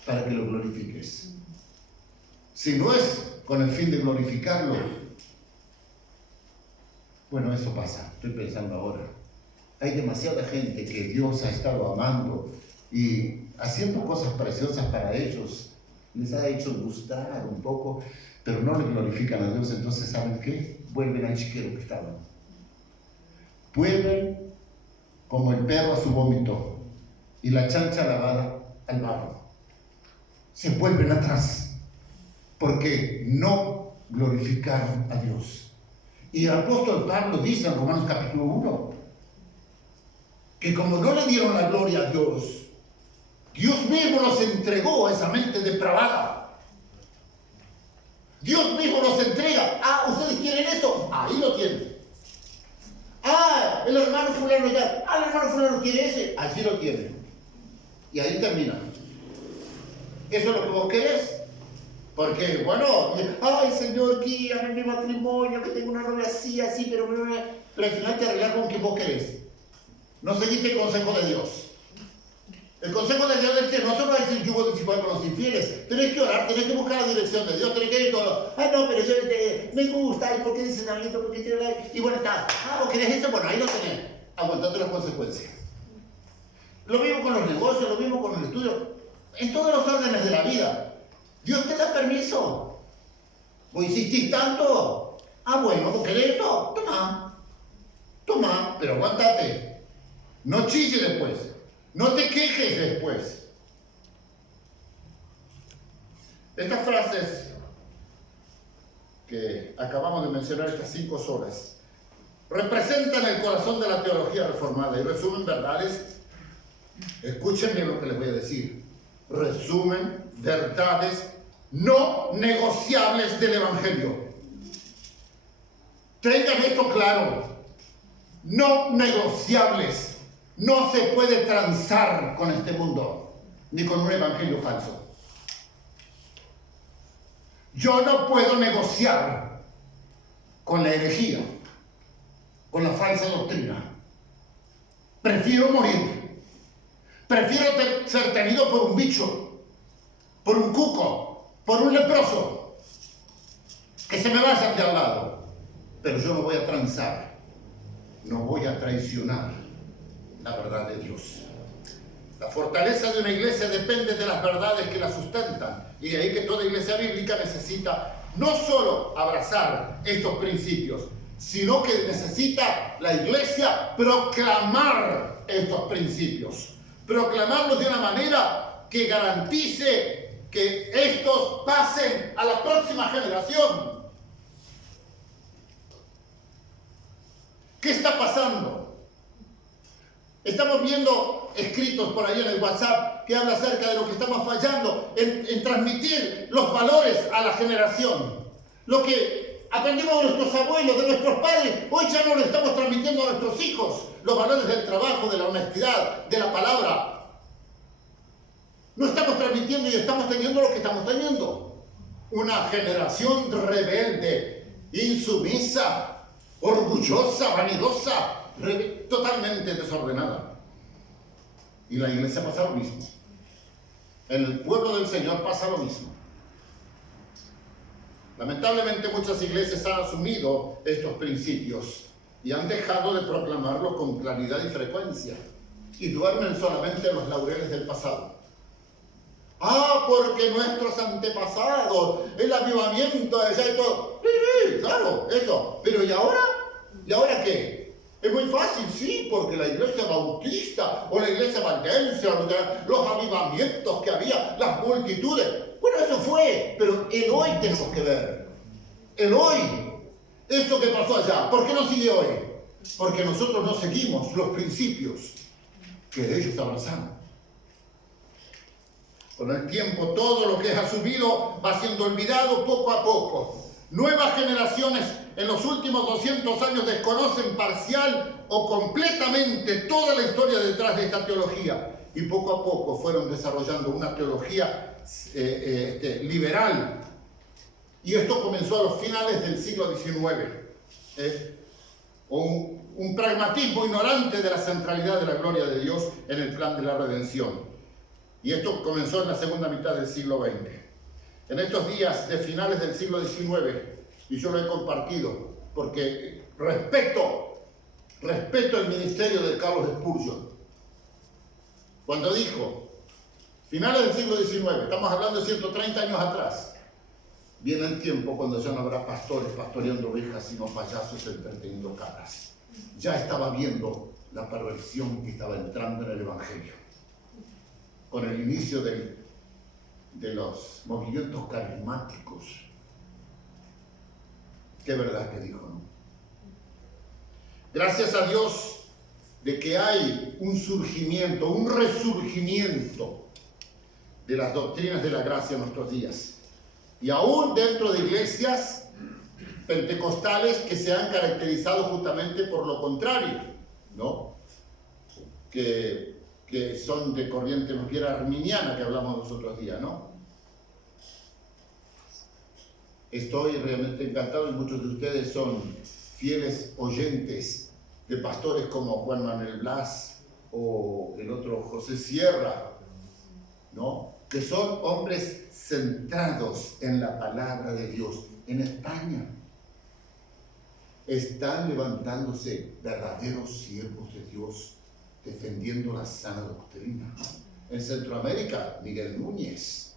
para que lo glorifiques. Si no es con el fin de glorificarlo, bueno, eso pasa, estoy pensando ahora. Hay demasiada gente que Dios ha estado amando y haciendo cosas preciosas para ellos. Les ha hecho gustar un poco, pero no le glorifican a Dios. Entonces, ¿saben qué? Vuelven al chiquero que estaban. Vuelven como el perro a su vómito y la chancha lavada al barro. Se vuelven atrás porque no glorificaron a Dios. Y el apóstol Pablo dice en Romanos capítulo 1 que como no le dieron la gloria a Dios, Dios mismo los entregó a esa mente depravada. Dios mismo los entrega. ¿Ustedes quieren eso? Ahí lo tienen. El hermano fulano ya. El hermano fulano quiere ese. Allí lo tienen. Y ahí termina. ¿Eso es lo que vos querés? Porque, bueno, Señor, guíame en mi matrimonio, que tengo una novia así, pero al final te arreglas con quien vos querés. No seguiste el consejo de Dios. El consejo de Dios es que no solo es el yugo desigual con los infieles. Tenés que orar, tenés que buscar la dirección de Dios, tenés que ir todo. No, pero yo me gusta, ¿y por qué dices amiguito? ¿Por qué tiene like? Y bueno, está. ¿Vos querés eso? Bueno, ahí lo tenés. Aguantando las consecuencias. los negocios, lo mismo con el estudio, en todos los órdenes de la vida. Dios te da permiso. ¿O insistís tanto? Ah, bueno, ¿vos querés esto? Toma, pero aguántate. No chilles después. No te quejes después. Estas frases que acabamos de mencionar, estas 5 solas, representan el corazón de la teología reformada y resumen verdades. Escuchen bien lo que les voy a decir. Resumen verdades no negociables del Evangelio. Tengan esto claro. No negociables. No se puede transar con este mundo, ni con un evangelio falso. Yo no puedo negociar con la herejía, con la falsa doctrina. Prefiero morir. Prefiero ser tenido por un bicho, por un cuco, por un leproso, que se me vayan de al lado. Pero yo no voy a transar, no voy a traicionar la verdad de Dios. La fortaleza de una iglesia depende de las verdades que la sustentan. Y de ahí que toda iglesia bíblica necesita no solo abrazar estos principios, sino que necesita la iglesia proclamar estos principios. Proclamarlos de una manera que garantice que estos pasen a la próxima generación. ¿Qué está pasando? Estamos viendo escritos por ahí en el WhatsApp que habla acerca de lo que estamos fallando en transmitir los valores a la generación. Lo que aprendimos de nuestros abuelos, de nuestros padres, hoy ya no lo estamos transmitiendo a nuestros hijos. Los valores del trabajo, de la honestidad, de la palabra. No estamos transmitiendo y estamos teniendo lo que estamos teniendo. Una generación rebelde, insumisa, orgullosa, vanidosa, totalmente desordenada. Y la iglesia pasa lo mismo. En el pueblo del Señor pasa lo mismo. Lamentablemente muchas iglesias han asumido estos principios y han dejado de proclamarlos con claridad y frecuencia y duermen solamente en los laureles del pasado. Ah, porque nuestros antepasados, el avivamiento de allá y todo. Sí, claro, eso. Pero ¿y ahora? ¿Y ahora qué? Es muy fácil, sí, porque la iglesia bautista o la iglesia valdense, los avivamientos que había, las multitudes. Bueno, eso fue, pero el hoy tenemos que ver. El hoy. Eso que pasó allá. ¿Por qué no sigue hoy? Porque nosotros no seguimos los principios que ellos abrazaron. Con el tiempo, todo lo que es asumido va siendo olvidado poco a poco. Nuevas generaciones en los últimos 200 años desconocen parcial o completamente toda la historia detrás de esta teología y poco a poco fueron desarrollando una teología liberal. Y esto comenzó a los finales del siglo XIX. Un pragmatismo ignorante de la centralidad de la gloria de Dios en el plan de la redención. Y esto comenzó en la segunda mitad del siglo XX. En estos días de finales del siglo XIX, y yo lo he compartido porque respeto el ministerio de Carlos Spurgeon. Cuando dijo, finales del siglo XIX, estamos hablando de 130 años atrás, viene el tiempo cuando ya no habrá pastores pastoreando ovejas, sino payasos entreteniendo cabras. Ya estaba viendo la perversión que estaba entrando en el Evangelio. Con el inicio de los movimientos carismáticos. Qué verdad que dijo, ¿no? Gracias a Dios de que hay un surgimiento, un resurgimiento de las doctrinas de la gracia en nuestros días. Y aún dentro de iglesias pentecostales que se han caracterizado justamente por lo contrario, ¿no? Que son de corriente más bien arminiana, que hablamos los otros días, ¿no? Estoy realmente encantado y muchos de ustedes son fieles oyentes de pastores como Juan Manuel Blas o el otro José Sierra, ¿no? Que son hombres centrados en la palabra de Dios. En España están levantándose verdaderos siervos de Dios defendiendo la sana doctrina. En Centroamérica, Miguel Núñez,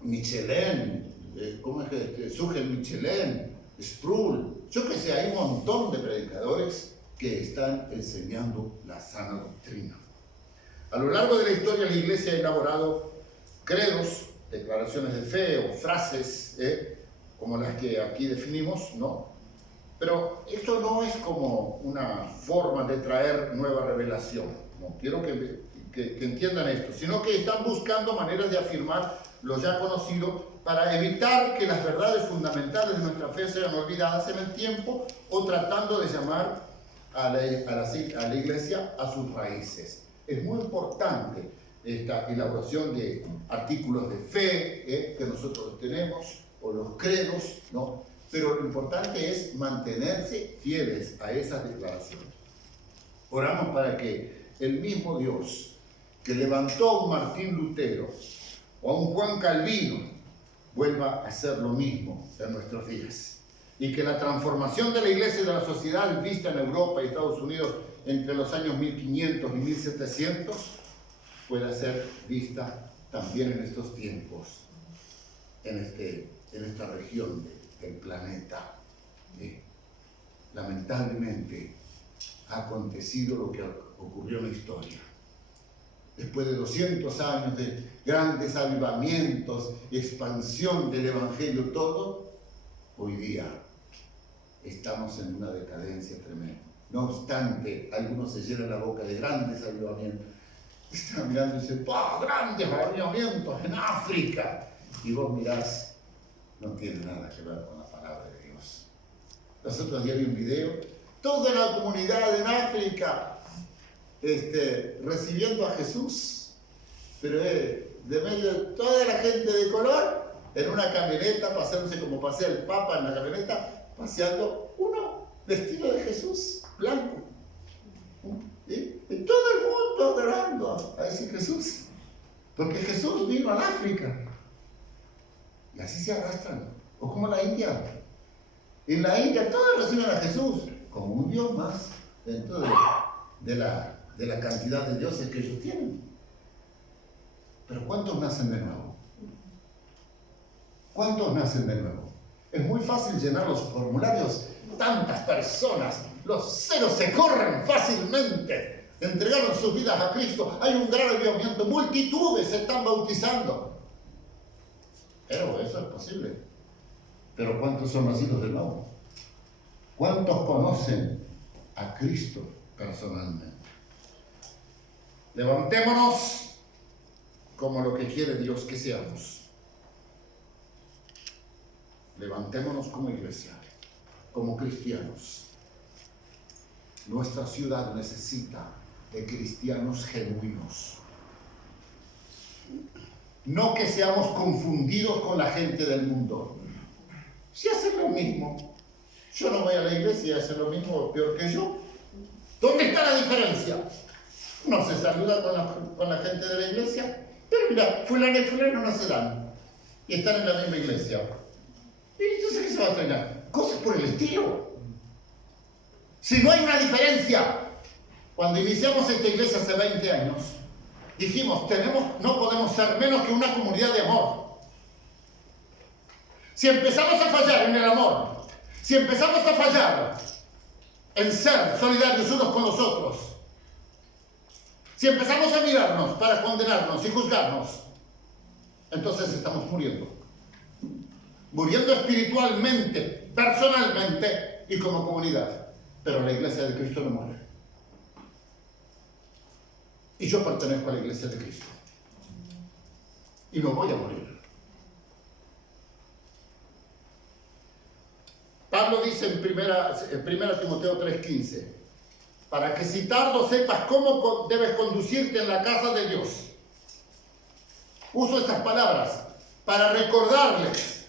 Michelén, ¿cómo es que? Sugel Michelén, Sproul, yo que sé, hay un montón de predicadores que están enseñando la sana doctrina. A lo largo de la historia la Iglesia ha elaborado credos, declaraciones de fe o frases, como las que aquí definimos, ¿no? Pero esto no es como una forma de traer nueva revelación, no quiero que entiendan esto, sino que están buscando maneras de afirmar lo ya conocido para evitar que las verdades fundamentales de nuestra fe sean olvidadas en el tiempo o tratando de llamar a la Iglesia a sus raíces. Es muy importante esta elaboración de artículos de fe que nosotros tenemos, o los credos, ¿no? Pero lo importante es mantenerse fieles a esas declaraciones. Oramos para que el mismo Dios que levantó a un Martín Lutero o a un Juan Calvino vuelva a hacer lo mismo en nuestros días. Y que la transformación de la Iglesia y de la sociedad vista en Europa y Estados Unidos entre los años 1500 y 1700 pueda ser vista también en estos tiempos, en esta región del planeta. Lamentablemente ha acontecido lo que ocurrió en la historia. Después de 200 años de grandes avivamientos, expansión del Evangelio, todo, hoy día estamos en una decadencia tremenda. No obstante, algunos se llenan la boca de grandes avivamientos. Están mirando y dicen, ¡oh, grandes avivamientos en África! Y vos mirás, no tiene nada que ver con la palabra de Dios. Los otros días vi un video, toda la comunidad en África recibiendo a Jesús, pero de medio de toda la gente de color, en una camioneta, pasándose como pasea el Papa en la camioneta, paseando uno vestido de Jesús, blanco. Y todo el mundo adorando a ese Jesús, porque Jesús vino al África. Y así se arrastran, o como la India. En la India todos reciben a Jesús como un Dios más dentro de la cantidad de dioses que ellos tienen. Pero ¿cuántos nacen de nuevo? ¿Cuántos nacen de nuevo? Es muy fácil llenar los formularios, tantas personas, los ceros se corren fácilmente, entregaron sus vidas a Cristo, hay un gran avivamiento, multitudes se están bautizando. Pero eso es posible. Pero ¿cuántos son nacidos de nuevo? ¿Cuántos conocen a Cristo personalmente? Levantémonos como lo que quiere Dios que seamos. Levantémonos como iglesia, como cristianos. Nuestra ciudad necesita de cristianos genuinos. No que seamos confundidos con la gente del mundo. Si hacen lo mismo, yo no voy a la iglesia y hacen lo mismo o peor que yo. ¿Dónde está la diferencia? No se saluda con la gente de la iglesia, pero mira, fulano y fulano no se dan y están en la misma iglesia. ¿Y entonces qué se va a extrañar? Cosas por el estilo. Si no hay una diferencia, cuando iniciamos esta iglesia hace 20 años, dijimos, no podemos ser menos que una comunidad de amor. Si empezamos a fallar en el amor, si empezamos a fallar en ser solidarios unos con los otros, si empezamos a mirarnos para condenarnos y juzgarnos, entonces estamos muriendo. Muriendo espiritualmente, personalmente y como comunidad. Pero la iglesia de Cristo no muere. Y yo pertenezco a la iglesia de Cristo. Y no voy a morir. Pablo dice en primera Timoteo 3:15, para que si tardo sepas cómo debes conducirte en la casa de Dios. Uso estas palabras para recordarles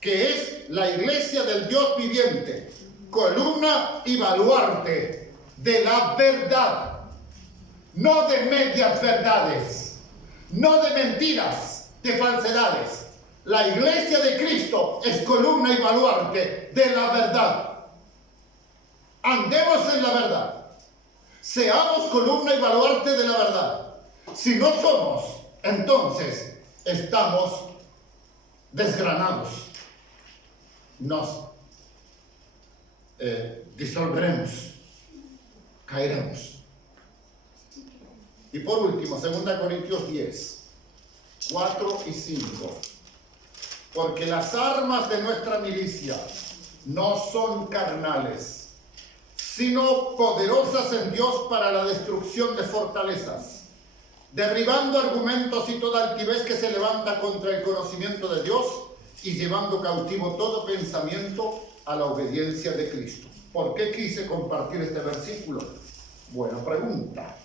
que es la iglesia del Dios viviente, columna y baluarte de la verdad, no de medias verdades, no de mentiras, de falsedades. La iglesia de Cristo es columna y baluarte de la verdad. Andemos en la verdad. Seamos columna y baluarte de la verdad. Si no somos, entonces estamos desgranados. Nos disolveremos, caeremos. Y por último, 2 Corintios 10, 4 y 5. Porque las armas de nuestra milicia no son carnales, sino poderosas en Dios para la destrucción de fortalezas, derribando argumentos y toda altivez que se levanta contra el conocimiento de Dios y llevando cautivo todo pensamiento a la obediencia de Cristo. ¿Por qué quise compartir este versículo? Buena pregunta.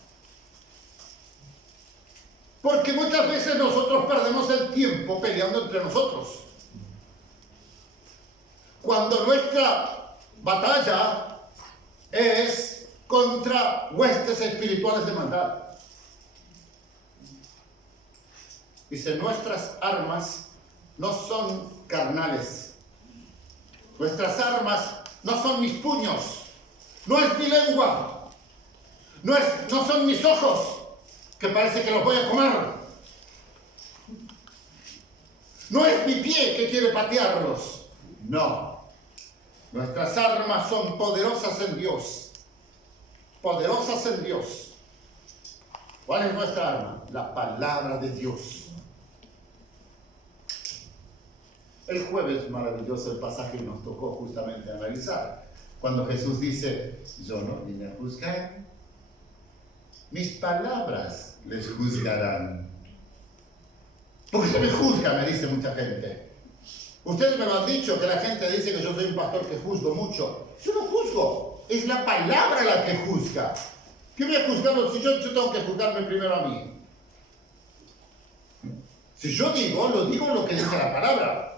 Porque muchas veces nosotros perdemos el tiempo peleando entre nosotros. Cuando nuestra batalla es contra huestes espirituales de maldad. Dice, nuestras armas no son carnales. Nuestras armas no son mis puños, no es mi lengua, no son mis ojos, que parece que los voy a comer. No es mi pie que quiere patearlos. No. Nuestras armas son poderosas en Dios. Poderosas en Dios. ¿Cuál es nuestra arma? La palabra de Dios. El jueves maravilloso el pasaje que nos tocó justamente analizar. Cuando Jesús dice, yo no vine a juzgar, mis palabras les juzgarán. Porque usted me juzga, me dice mucha gente. Ustedes me lo han dicho, que la gente dice que yo soy un pastor que juzgo mucho. Yo no juzgo, es la palabra la que juzga. ¿Qué voy a juzgarlo si yo tengo que juzgarme primero a mí? Si yo digo lo que dice la palabra.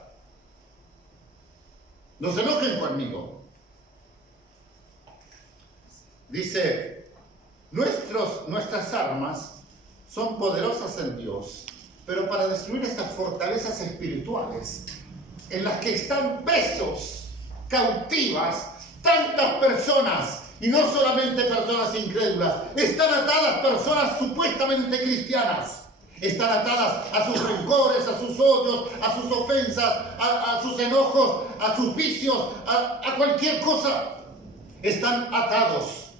No se enojen conmigo. Dice, nuestras armas son poderosas en Dios, pero para destruir estas fortalezas espirituales en las que están presos, cautivas, tantas personas, y no solamente personas incrédulas, están atadas personas supuestamente cristianas. Están atadas a sus rencores, a sus odios, a sus ofensas, a sus enojos, a sus vicios, a cualquier cosa. Están atados.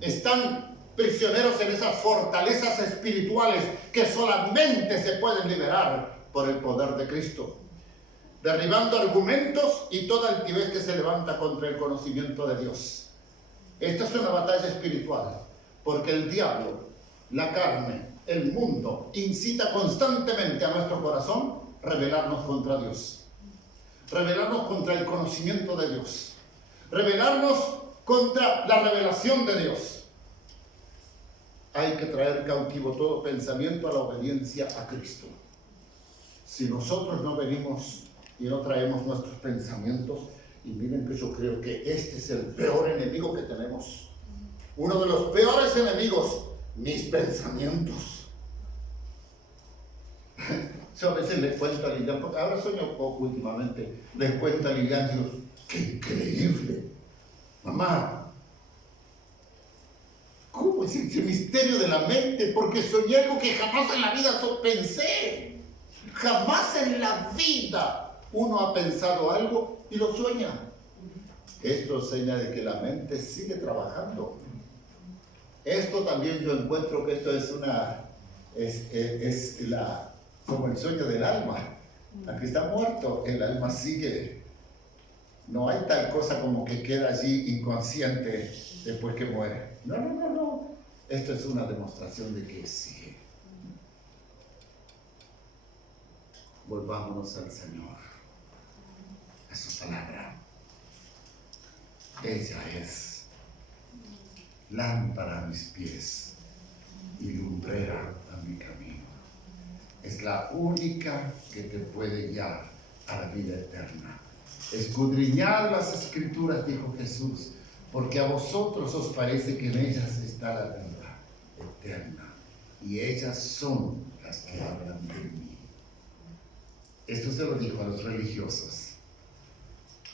Están prisioneros en esas fortalezas espirituales que solamente se pueden liberar por el poder de Cristo. Derribando argumentos y toda altivez que se levanta contra el conocimiento de Dios. Esta es una batalla espiritual, porque el diablo, la carne, el mundo incita constantemente a nuestro corazón a rebelarnos contra Dios, rebelarnos contra el conocimiento de Dios, rebelarnos contra la revelación de Dios. Hay que traer cautivo todo pensamiento a la obediencia a Cristo. Si nosotros no venimos y no traemos nuestros pensamientos, y miren que yo creo que este es el peor enemigo que tenemos, uno de los peores enemigos, mis pensamientos. Yo a veces les cuento a Lilian, porque ahora sueño poco últimamente, les cuento a Lilian y digo, ¡qué increíble! Mamá, ¿cómo es ese misterio de la mente? Porque soñé algo que jamás en la vida pensé. Jamás en la vida uno ha pensado algo y lo sueña. Esto enseña de que la mente sigue trabajando. Esto también yo encuentro que esto es como el sueño del alma. Aunque está muerto, el alma sigue. No hay tal cosa como que queda allí inconsciente después que muere. No. Esto es una demostración de que sigue. Volvámonos al Señor, a su palabra. Ella es lámpara a mis pies y lumbrera a mi camino. Es la única que te puede guiar a la vida eterna. Escudriñad las Escrituras, dijo Jesús, porque a vosotros os parece que en ellas está la vida eterna, y ellas son las que hablan de mí. Esto se lo dijo a los religiosos.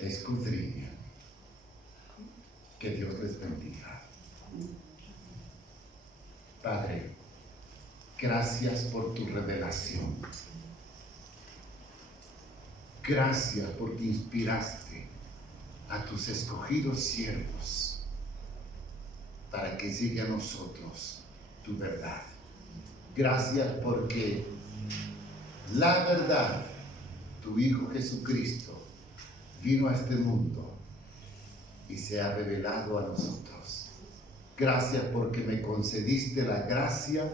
Escudriñen. Que Dios les bendiga. Padre, gracias por tu revelación. Gracias porque inspiraste a tus escogidos siervos para que llegue a nosotros tu verdad. Gracias porque la verdad, tu Hijo Jesucristo, vino a este mundo y se ha revelado a nosotros. Gracias porque me concediste la gracia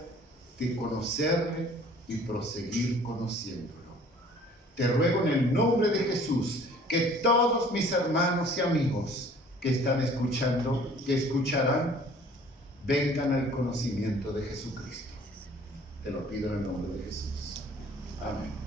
de conocerle y proseguir conociéndolo. Te ruego en el nombre de Jesús que todos mis hermanos y amigos que están escuchando, que escucharán, vengan al conocimiento de Jesucristo. Te lo pido en el nombre de Jesús. Amén.